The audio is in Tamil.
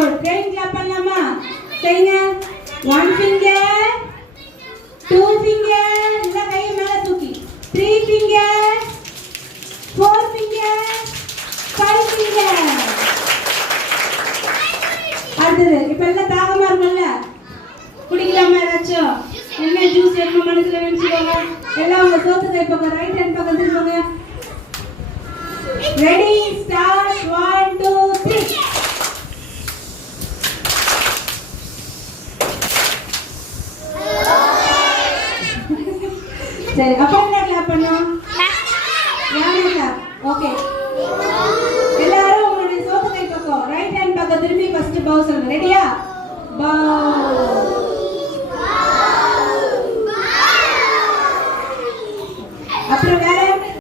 குட். ட்ரெயின் கிளாப் பண்ணலாமா? செய்யுங்க. 1 finger, 2 finger, இல்ல கையை மேல தூக்கி. 3 finger, 4 finger, 5 finger. அடுத்தது இப்ப எல்லாம் தாகமா இருக்கும்ல, குடிக்கலாமா ஏதாச்சும்? என்ன ஜூஸ் என்ன மனசுல நினைச்சுக்கோங்க. எல்லாம் உங்க சோத்து கை பக்கம் ரைட் ஹேண்ட் பக்கம் திரும்புங்க. Ready start. 1 2 3. சரி அப்ப என்ன கிளாப் பண்ணோம்? யானை கிளாப். ஓகே எல்லாரும் உங்களுடைய சோத்து கை பக்கம் ரைட் ஹேண்ட் பக்கம் திரும்பி ஃபர்ஸ்ட் பவ் சொல்லுங்க. ரெடியா? பவ்.